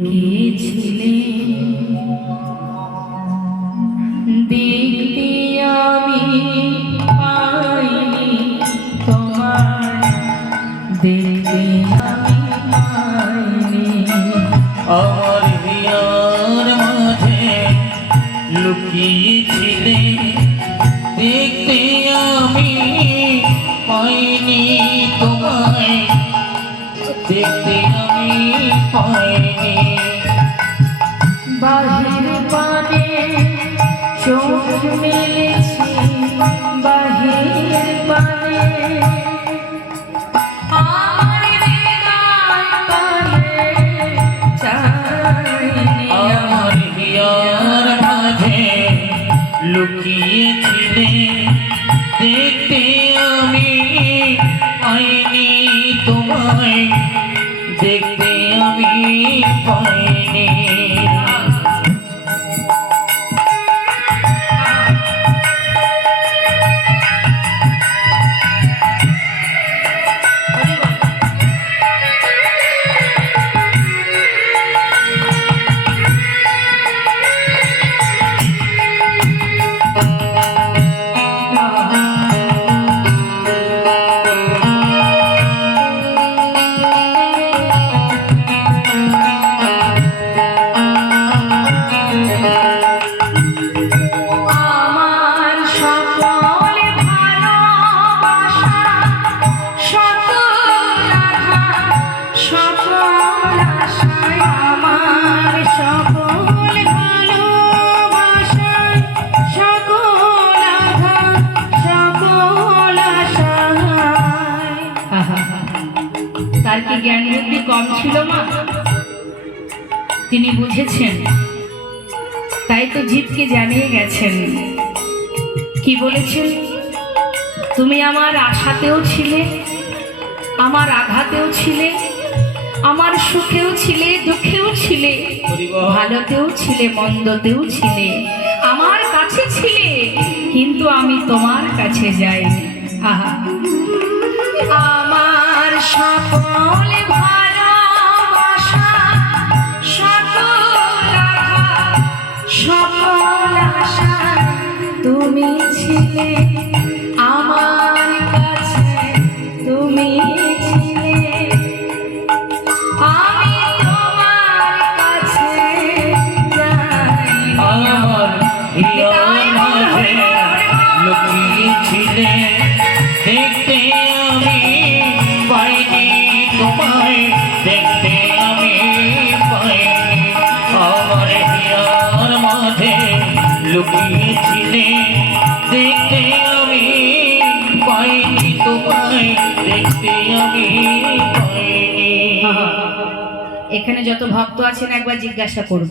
গিয়েছিলে দেখতে আমি পাইনি তোমার, দেখতে আমি পাইনি আমার হিয়ার মাঝে লুকিয়েছিলে দেখতে আমি পাইনি তোমায়, দেখতে আমি পাইনি। বাহির পানে চোখ মেলেছি, বাহির পানে আমার হৃদয় পানে চাইনি। আমার হিয়ার মাঝে লুকিয়েছিলে দেখতে আমি পাইনি তোমায়, দেখতে আমি পাইনি। তার কি জ্ঞান বুদ্ধি কম ছিল মা? তিনি বুঝেছেন, তাই তো জিতকে জানিয়ে গেছেন। কি বলেছেন? তুমি আমার আশাতেও ছিলে, আমার আঘাতেও ছিলে, আমার সুখেও ছিলে, দুঃখেও ছিলে, ভালোতেও ছিলে, মন্দতেও ছিলে, আমার কাছে ছিলে, কিন্তু আমি তোমার কাছে যাইনি। আহা, আমার সকল ভালোবাসা, সকল আঘাত, সকল আশা তুমি ছিলে আমার কাছে, তুমি ছিলে, আমি তোমার কাছে যাইনি। আমার হিয়ার মাঝে লুকিয়েছিলে দেখতে আমি পাইনি তোমায়, দেখতে আমি পাইনি। আমার হিয়ার মাঝে লুকিয়েছিলে দেখতে আমি পাইনি তোমায়, দেখতে আমি পাইনি। এখানে যত ভক্ত আছেন একবার জিজ্ঞাসা করব,